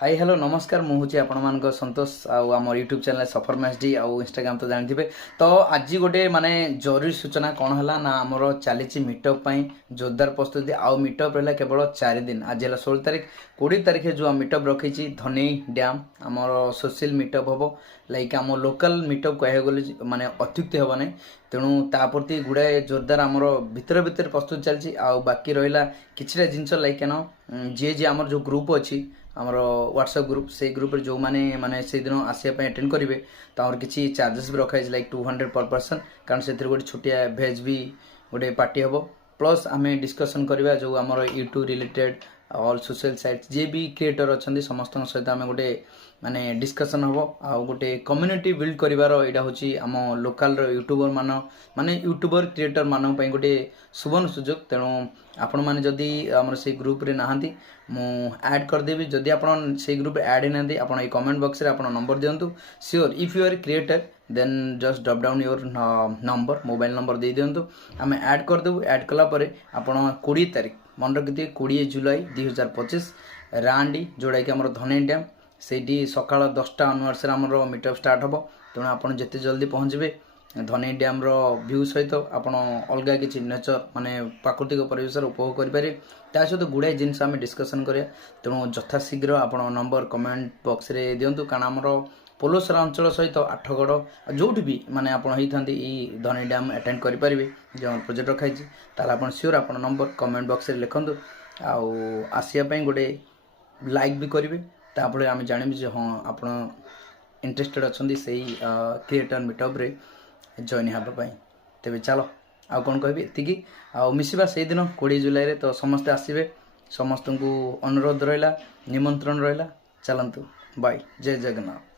Hi hello नमस्कार मुझे आपण संतोष आम यूट्यूब चैनल सफर मैच डी आउ इंस्टाग्राम तो जानते तो आज गोटे माने जरूरी सूचना कौन है ना आमर चली मीटअप जोरदार प्रस्तुति आउ मीटअप रहा केवल 4 दिन आज है 16 तारीख 20 तारीख जो मीटअप रखी धनई डैम आमर सोशल मीटअप हम लाइक आम लोकल मीटअप कह गले माने अत्युक्ति हम ना तेणु ताप्रति गुड़ाए जोरदार आमर भितर भितर प्रस्तुत चलती बाकी रहा किसी जिनस लाइक जी जी आमर जो ग्रुप अच्छी आमर व्हाट्सएप ग्रुप से ग्रुप जो माने से दिन आसापी अटेंड करेंगे तो किसी चार्जेस भी रखाई लाइक 200 पर पर्सन कारण से गोटे छोटिया भेज भी गोटे पार्टी हम प्लस आम डिस्कसन करवा जो आमर YouTube related all social sites जे भी क्रिएटर अच्छा समस्त सहित आम गोटे माने डिस्कसन हम आउ गोटे कम्युनिटी बिल्ड करार यहाँ हूँ आम लोकल यूट्यूबर माने यूट्यूबर क्रिएटर मान गोटे सुवर्ण सुजोग तेणु आपण मैंने जदि आम से ग्रुप रे नहांती मु ऐड करदेवी जदि आपण से ग्रुप ऐड ना आप कमेंट बॉक्स रे आप नंबर दिंतु sure if you are creator then just drop down your number mobile number दे दिंतु आम ऐड करदेबू ऐड कलापर आप 20 तारीख मन रखिए 20 जुलाई 2025 रांडी जोड़ा कि आम धनई डैम से सकाल 10टा अनवर्स आमर मीटअप स्टार्ट हम तेणु आप जिते जल्दी पहुँचे धनई डैम व्यू सहित आपड़ अलग किसी नेचर माने प्राकृतिक परिवेश उपभोग करेंगे ता सहित गुड़ाए जिनस आम डिस्कसन करें तेणु यथाशीघ्र आप नंबर कमेंट बॉक्स रे दिंतु कारण आमर पोलोसरा अंचल सहित आठगड़ जो भी माने आप धनई डैम अटेंड करेंगे जो प्रोजेक्ट रखाई आप सियोर आप नंबर कमेंट बॉक्स रे लिखुँ आसवाई गोटे लाइक भी करेंगे तापर आम जानू हाँ आप इंटरेस्टेड अच्छा से क्रिएटर मीटअप रे जॉइन हाँपाई तेरे चलो आउ कौन कह ये आउ मिसवा से दिन 20 जुलाई तो समस्ते आसवे समस्त को अनुरोध रहा निमंत्रण रहा चलतु बाय जय जगन्नाथ।